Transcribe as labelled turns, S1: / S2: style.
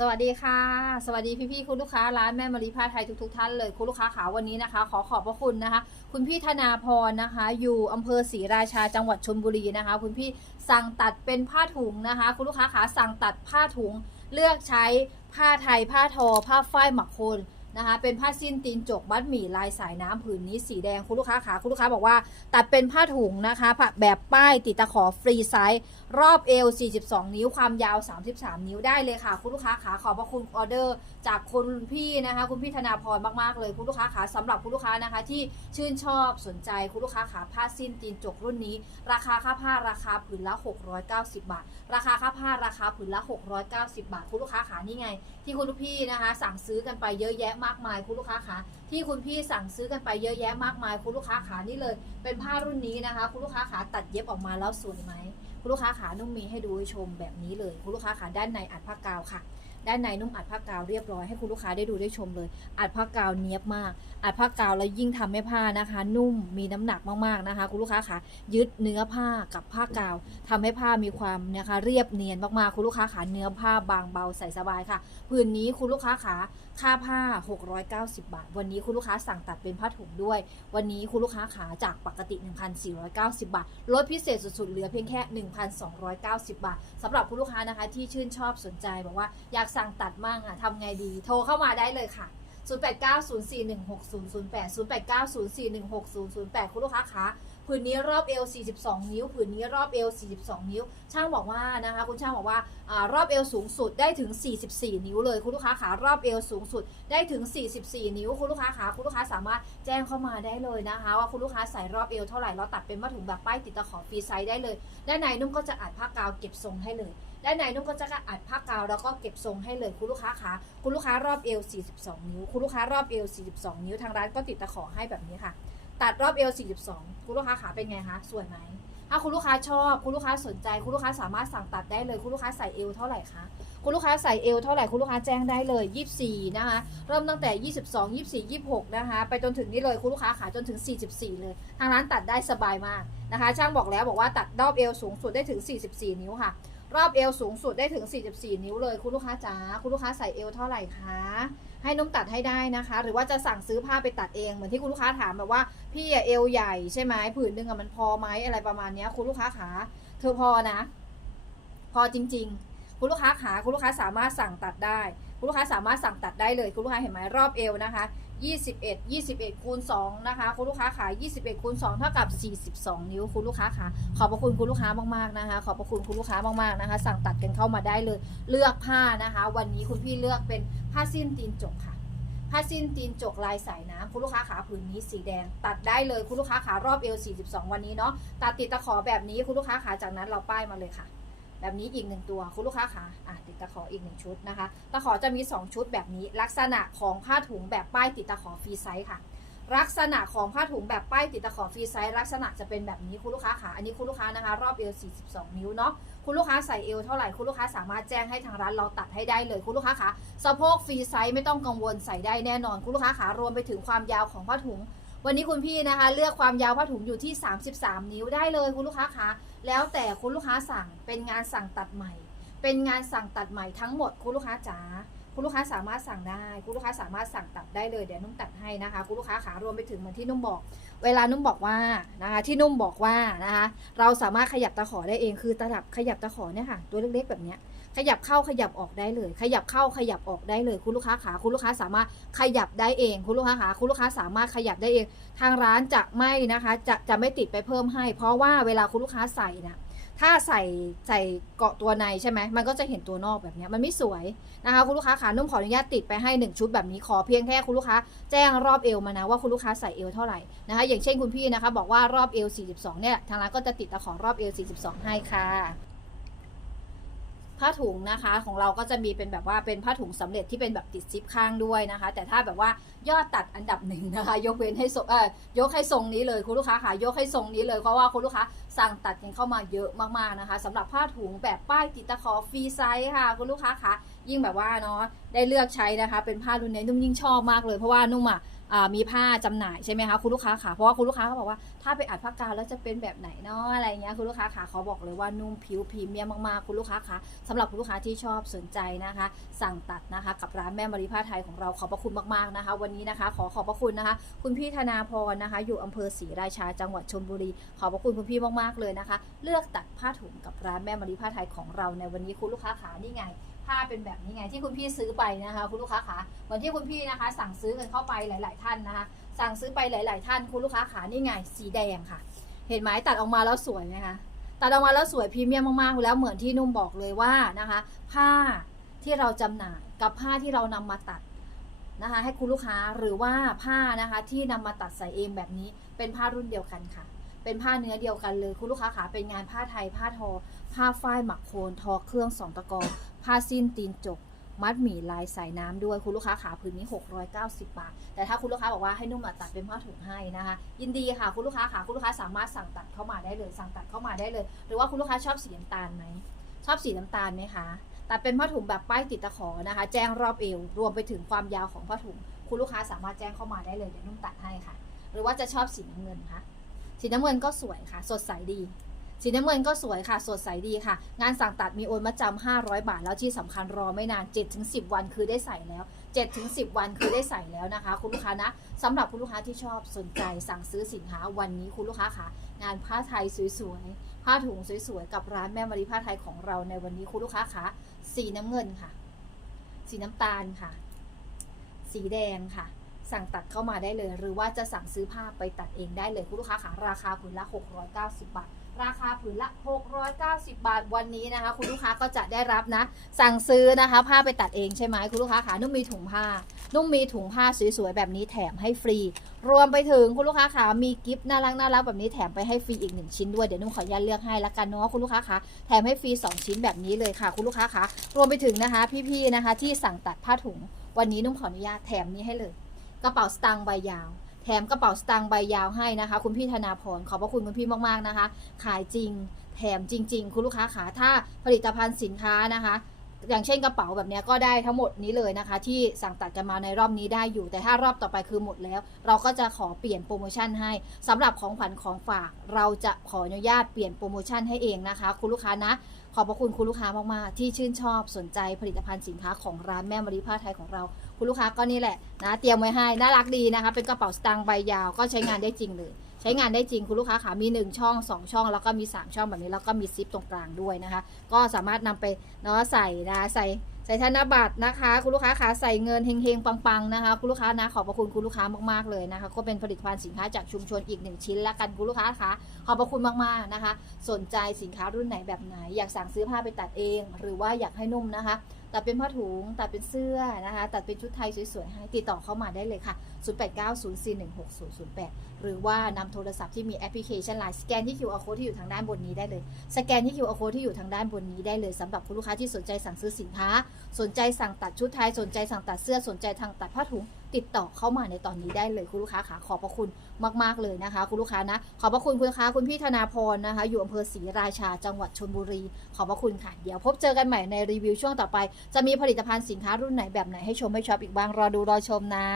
S1: สวัสดีค่ะ สวัสดีพี่ๆคุณลูกค้าร้านแม่มารีผ้าไทยทุกๆท่านเลยคุณลูกค้าขาวันนี้นะคะ ขอขอบพระคุณนะคะ คุณพี่ธนาพรนะคะ อยู่อำเภอศรีราชาจังหวัดชลบุรีนะคะ คุณพี่สั่งตัดเป็นผ้าถุงนะคะ คุณลูกค้าขาสั่งตัดผ้าถุง เลือกใช้ผ้าไทยผ้าทอ ผ้าฝ้ายหมักโคนนะคะเป็นผ้าสิ้นตีนจกมัดหมี่ลายสายน้ำผืนนี้สีแดงคุณลูกค้าขาคุณลูกค้าบอกว่า ตัดเป็นผ้าถุงนะคะแบบป้ายติดตะขอฟรีไซส์รอบเอว 42 นิ้ว ความยาว 33 นิ้วได้เลยค่ะ คุณลูกค้าขาขอบพระคุณออเดอร์ จากคุณพี่นะคะ คุณพี่ธนาพรมากๆเลย คุณลูกค้าขาสำหรับคุณลูกค้านะคะ ที่ชื่นชอบสนใจคุณลูกค้าขาผ้าสิ้นตีนจกรุ่นนี้ ราคาค่าผ้าราคาผืนละ 690 บาท ราคาค่าผ้าราคาผืนละ 690 บาท คุณลูกค้าขานี่ไง ที่คุณพี่นะคะ สั่งซื้อกันไปเยอะแยะมากมาย คุณลูกค้าขาที่คุณพี่สั่งซื้อกันไปเยอะแยะมากมาย คุณลูกค้าขานี่เลย เป็นผ้ารุ่นนี้นะคะ คุณลูกค้าขาตัดเย็บออกมาแล้วสวยไหม คุณลูกค้าขานุ่มมีให้ดูให้ชมแบบนี้เลย คุณลูกค้าขาด้านในอัดผ้ากาวค่ะ ด้านในนุ่มอัดผ้ากาวเรียบร้อยให้คุณลูกค้าได้ดูได้ชมเลย อัดผ้ากาวเนี้ยบมาก อัดผ้ากาวแล้วยิ่งทำให้ผ้านะคะ นุ่มมีน้ำหนักมากๆนะคะ คุณลูกค้าขายึดเนื้อผ้ากับผ้ากาวทำให้ผ้ามีความนะคะ เรียบเนียนมากๆคุณลูกค้าขาเนื้อผ้าบางเบาใส่สบายค่ะผืนนี้คุณลูกค้าขาค่าผ้า 690 บาท วันนี้คุณลูกค้าสั่งตัดเป็นผ้าถุงด้วย วันนี้คุณลูกค้าขาจากปกติ 1,490 บาท ลดพิเศษสุดๆ เหลือเพียงแค่ 1,290 บาทสำหรับคุณลูกค้านะคะที่ชื่นชอบสนใจบอกว่าอยากสั่งตัดมั่งอะทำไงดีโทรเข้ามาได้เลยค่ะ 0890416008 0890416008 คุณลูกค้าคะ ผืนนี้รอบเอว 42 นิ้ว ผืนนี้รอบเอว 42 นิ้ว ช่างบอกว่านะคะคุณช่างบอกว่าอารอบเอวสูงสุดได้ถึง 44 นิ้วเลยคุณลูกค้าขารอบเอวสูงสุดได้ถึง 44 นิ้ว คุณลูกค้าขาคุณลูกค้าสามารถแจ้งเข้ามาได้เลยนะคะว่าคุณลูกค้าใส่รอบเอวเท่าไหร่เราตัดเป็นมาถุงแบบป้ายติดตะขอฟรีไซส์ได้เลยด้านในนุ่มก็จะอัดผ้ากาวเก็บทรงให้เลยด้านในนุ่มก็จะอัดผ้ากาวแล้วก็เก็บทรงให้เลยคุณลูกค้าคะคุณลูกค้ารอบเอว 42 นิ้ว คุณลูกค้ารอบเอว 42 นิ้วทางร้านก็ติดตะขอให้แบบนี้ค่ะ ตัดรอบเอว42 คุณลูกค้าขาเป็นไงคะ สวยไหม ถ้าคุณลูกค้าชอบ คุณลูกค้าสนใจ คุณลูกค้าสามารถสั่งตัดได้เลย คุณลูกค้าใส่เอวเท่าไหร่คะ คุณลูกค้าใส่เอวเท่าไหร่ คุณลูกค้าแจ้งได้เลย 24 นะคะ เริ่มตั้งแต่ 22 24 26 นะคะ ไปจนถึงนี่เลย คุณลูกค้าขาจนถึง 44 เลย ทางร้านตัดได้สบายมากนะคะ ช่างบอกแล้วบอกว่าตัดรอบเอวสูงสุดได้ถึง 44 นิ้วค่ะ รอบเอวสูงสุดได้ถึง 44 นิ้วเลย คุณลูกค้าจ๋า คุณลูกค้าใส่เอวเท่าไหร่คะ ให้นุ่มตัดให้ได้นะคะ หรือว่าจะสั่งซื้อผ้าไปตัดเองเหมือนที่คุณลูกค้าถามแบบว่าพี่อะเอวใหญ่ใช่ไหมผืนหนึ่งอะมันพอไหมอะไรประมาณเนี้ยคุณลูกค้าขาเธอพอนะ พอจริง ๆ คุณลูกค้าขาคุณลูกค้าสามารถสั่งตัดได้ คุณลูกค้าสามารถสั่งตัดได้เลย คุณลูกค้าเห็นไหมรอบเอวนะคะ 21 21คูณ2นะคะ คุณลูกค้าขา21คูณ2เท่ากับ 42 นิ้ว คุณลูกค้าขาขอบพระคุณคุณลูกค้ามากๆนะคะ ขอบพระคุณคุณลูกค้ามากๆนะคะ สั่งตัดกันเข้ามาได้เลย เลือกผ้านะคะ วันนี้คุณพี่เลือกเป็นผ้าสิ้นตีนจกค่ะผ้าสิ้นตีนจกลายสายน้ำคุณลูกค้าขาผืนนี้สีแดง ตัดได้เลยคุณลูกค้าขารอบเอว 42 วันนี้เนาะตัดติดตะขอแบบนี้คุณลูกค้าขาจากนั้นเราป้ายมาเลยค่ะ แบบนี้อีกหนึ่งตัวคุณลูกค้าขาอะติดตะขออีกหนึ่งชุดนะคะ ตะขอจะมี 2 ชุดแบบนี้ ลักษณะของผ้าถุงแบบป้ายติดตะขอฟรีไซส์ค่ะ ลักษณะของผ้าถุงแบบป้ายติดตะขอฟรีไซส์ลักษณะจะเป็นแบบนี้คุณลูกค้าขาอันนี้คุณลูกค้านะคะ รอบเอว 42 นิ้วเนาะคุณลูกค้าใส่เอวเท่าไหร่คุณลูกค้าสามารถแจ้งให้ทางร้านเราตัดให้ได้เลยคุณลูกค้าขาสะโพกฟรีไซส์ไม่ต้องกังวลใส่ได้แน่นอนคุณลูกค้าขารวมไปถึงความยาวของผ้าถุง วันนี้คุณพี่นะคะ เลือกความยาวผ้าถุงอยู่ที่ 33 นิ้วได้เลยคุณลูกค้าคะแล้วแต่คุณลูกค้าสั่งเป็นงานสั่งตัดใหม่ เป็นงานสั่งตัดใหม่ทั้งหมดคุณลูกค้าจ๋าคุณลูกค้าสามารถสั่งได้ คุณลูกค้าสามารถสั่งตัดได้เลยเดี๋ยวนุ่มตัดให้นะคะคุณลูกค้าขารวมไปถึงเหมือนที่นุ่มบอก เวลานุ่มบอกว่านะคะที่นุ่มบอกว่านะคะเราสามารถขยับตะขอได้เองคือตลับขยับตะขอเนี่ยค่ะตัวเล็กๆแบบเนี้ย ขยับเข้าขยับออกได้เลย ขยับเข้าขยับออกได้เลย คุณลูกค้าขาคุณลูกค้าสามารถขยับได้เอง คุณลูกค้าขาคุณลูกค้าสามารถขยับได้เอง ทางร้านจะไม่นะคะจะจะไม่ติดไปเพิ่มให้ เพราะว่าเวลาคุณลูกค้าใส่นะถ้าใส่ใส่เกาะตัวในใช่ไหมมันก็จะเห็นตัวนอกแบบนี้มันไม่สวยนะคะคุณลูกค้าขานุ่มขออนุญาตติดไปให้หนึ่งชุดแบบนี้ขอเพียงแค่คุณลูกค้าแจ้งรอบเอวมานะว่าคุณลูกค้าใส่เอวเท่าไหร่นะคะอย่างเช่นคุณพี่นะคะบอกว่ารอบเอว42เนี่ยทางร้านก็จะติดตะขอรอบเอว42ให้ค่ะ ผ้าถุงนะคะ ของเราก็จะมีเป็นแบบว่าเป็นผ้าถุงสำเร็จที่เป็นแบบติดซิปข้างด้วยนะคะ แต่ถ้าแบบว่ายอดตัดอันดับหนึ่งนะคะ ยกเว้นให้ทรงเออยกให้ทรงนี้เลยคุณลูกค้าค่ะยกให้ทรงนี้เลยเพราะว่าคุณลูกค้าสั่งตัดกันเข้ามาเยอะมากๆนะคะสำหรับผ้าถุงแบบป้ายติดตะขอฟรีไซส์ค่ะคุณลูกค้าค่ะยิ่งแบบว่าเนาะได้เลือกใช้นะคะ เป็นผ้ารุ่นนี้นุ่มยิ่งชอบมากเลยเพราะว่านุ่มอะอ่า มีผ้าจำหน่ายใช่ไหมคะคุณลูกค้าค่ะเพราะว่าคุณลูกค้าเขาบอกว่าถ้าไปอัดผ้ากาวแล้วจะเป็นแบบไหนเนาะอะไรเงี้ยคุณลูกค้าค่ะเขาบอกเลยว่านุ่มผิวพรีเมียมมากๆคุณลูกค้าค่ะสำหรับคุณลูกค้าที่ชอบสนใจนะคะ สั่งตัดนะคะกับร้านแม่มารีผ้าไทยของเราขอบพระคุณมากๆนะคะ วันนี้นะคะ ขอขอบพระคุณนะคะ คุณพี่ธนาพรนะคะ อยู่อำเภอศรีราชาจังหวัดชลบุรี ขอบพระคุณคุณพี่มากๆเลยนะคะ เลือกตัดผ้าถุงกับร้านแม่มารีผ้าไทยของเราในวันนี้คุณลูกค้าขานี่ไง ผ้าเป็นแบบนี้ไงที่คุณพี่ซื้อไปนะคะ คุณลูกค้าขาเหมือนที่คุณพี่นะคะ สั่งซื้อกันเข้าไปหลาย ๆ ท่านนะคะ สั่งซื้อไปหลาย ๆ ท่านคุณลูกค้าขานี่ไงสีแดงค่ะ เห็นไหมตัดออกมาแล้วสวยไหมคะตัดออกมาแล้วสวยพรีเมียมมากๆแล้วเหมือนที่นุ่มบอกเลยว่านะคะ ผ้าที่เราจำหน่ายกับผ้าที่เรานำมาตัดนะคะ ให้คุณลูกค้าหรือว่าผ้านะคะที่นำมาตัดใส่เองแบบนี้เป็นผ้ารุ่นเดียวกันค่ะ เป็นผ้าเนื้อเดียวกันเลยคุณลูกค้าขาเป็นงานผ้าไทยผ้าทอ ผ้าฝ้ายหมักโคนทอเครื่องสองตะกอ ผ้าสิ้นตีนจก มัดหมี่ลายสายน้ำด้วยคุณลูกค้าขาพื้นนี้ 690 บาท แต่ถ้าคุณลูกค้าบอกว่าให้นุ่มตัดเป็นผ้าถุงให้นะคะ ยินดีค่ะคุณลูกค้าขาคุณลูกค้าสามารถสั่งตัดเข้ามาได้เลย สั่งตัดเข้ามาได้เลย หรือว่าคุณลูกค้าชอบสีน้ำตาลไหม ชอบสีน้ำตาลไหมคะตัดเป็นผ้าถุงแบบป้ายติดตะขอนะคะ แจ้งรอบเอว รวมไปถึงความยาวของผ้าถุง คุณลูกค้าสามารถแจ้งเข้ามาได้เลยเดี๋ยวนุ่มตัดให้ค่ะ หรือว่าจะชอบสีน้ำเงินคะ สีน้ำเงินก็สวยค่ะ สดใสดี สีน้ำเงินก็สวยค่ะ สดใสดีค่ะ งานสั่งตัดมีโอนมาจำ500 บาท แล้วที่สำคัญรอไม่นาน 7-10 วันคือได้ใส่แล้ว 7-10 วันคือได้ใส่แล้วนะคะ คุณลูกค้านะสำหรับคุณลูกค้าที่ชอบสนใจสั่งซื้อสินค้าวันนี้คุณลูกค้าค่ะ งานผ้าไทยสวยๆ ผ้าถุงสวยๆ กับร้านแม่มารีผ้าไทยของเราในวันนี้คุณลูกค้าคะสีน้ำเงินค่ะ สีน้ำตาลค่ะ สีแดงค่ะสั่งตัดเข้ามาได้เลย หรือว่าจะสั่งซื้อผ้าไปตัดเองได้เลยคุณลูกค้าค่ะราคาผืนละ 690 บาท ราคาผืนละ 690 บาทวันนี้นะคะ คุณลูกค้าก็จะได้รับนะ สั่งซื้อนะคะ ผ้าไปตัดเองใช่ไหมคุณลูกค้าค่ะนุ่มมีถุงผ้า นุ่มมีถุงผ้าสวยๆแบบนี้แถมให้ฟรี รวมไปถึงคุณลูกค้าค่ะมีกิฟต์น่ารักน่ารักแบบนี้แถมไปให้ฟรีอีกหนึ่งชิ้นด้วยเดี๋ยวนุ่มขออนุญาตเลือกให้ละกันเนาะคุณลูกค้าคะแถมให้ฟรีสองชิ้นแบบนี้เลยค่ะ คุณลูกค้าคะรวมไปถึงนะคะ พี่ๆนะคะ ที่สั่งตัดผ้าถุง วันนี้นุ่มขออนุญาตแถมนี้ให้เลย กระเป๋าสตางค์ใบยาว ถมกระเป๋าสตางค์ใบยาวให้นะคะ คุณพี่ธนาพรขอบพระคุณคุณพี่มากๆนะคะ ขายจริง แถมจริง ๆ คุณลูกค้าขาถ้าผลิตภัณฑ์สินค้านะคะอย่างเช่นกระเป๋าแบบนี้ก็ได้ทั้งหมดนี้เลยนะคะ ที่สั่งตัดกันมาในรอบนี้ได้อยู่ แต่ถ้ารอบต่อไปคือหมดแล้ว เราก็จะขอเปลี่ยนโปรโมชั่นให้สำหรับของขวัญของฝาก เราจะขออนุญาตเปลี่ยนโปรโมชั่นให้เองนะคะ คุณลูกค้านะขอบพระคุณคุณลูกค้ามากๆที่ชื่นชอบสนใจผลิตภัณฑ์สินค้าของร้านแม่มารีผ้าไทยของเรา คุณลูกค้าก็นี่แหละนะเตรียมไว้ให้น่ารักดีนะคะ เป็นกระเป๋าสตางค์ใบยาวก็ใช้งานได้จริงเลย ใช้งานได้จริงคุณลูกค้าขามี 1 ช่อง 2 ช่อง แล้วก็มี 3 ช่องแบบนี้แล้วก็มีซิปตรงกลางด้วยนะคะ ก็สามารถนำไปเนาะใส่นะใส่ ใส่ธนบัตรนะคะ คุณลูกค้าขาใส่เงินเฮงๆปังๆนะคะ คุณลูกค้านะขอบพระคุณคุณลูกค้ามากๆเลยนะคะ ก็เป็นผลิตภัณฑ์สินค้าจากชุมชนอีกหนึ่งชิ้นละกันคุณลูกค้าคะขอบพระคุณมากๆนะคะ สนใจสินค้ารุ่นไหนแบบไหน อยากสั่งซื้อผ้าไปตัดเอง หรือว่าอยากให้นุ่มนะคะ ตัดเป็นผ้าถุง ตัดเป็นเสื้อนะคะ ตัดเป็นชุดไทยสวยๆให้ติดต่อเข้ามาได้เลยค่ะ 0890416008 หรือว่านำโทรศัพท์ที่มีแอปพลิเคชันไลน์สแกนที่ QR code ที่อยู่ทางด้านบนนี้ได้เลย สแกนที่ QR code ที่อยู่ทางด้านบนนี้ได้เลยสำหรับคุณลูกค้าที่สนใจสั่งซื้อสินค้า สนใจสั่งตัดชุดไทย สนใจสั่งตัดเสื้อ สนใจทางตัดผ้าถุงติดต่อเข้ามาในตอนนี้ได้เลยคุณลูกค้าค่ะขอบพระคุณมาก ๆ เลยนะคะ คุณลูกค้านะ ขอบพระคุณคุณลูกค้าคุณพี่ธนาพรนะคะ อยู่อำเภอศรีราชาจังหวัดชลบุรี ขอบพระคุณค่ะ เดี๋ยวพบเจอกันใหม่ในรีวิวช่วงต่อไป จะมีผลิตภัณฑ์สินค้ารุ่นไหนแบบไหนให้ชมให้ชอปอีกบ้างรอดูรอชมนะ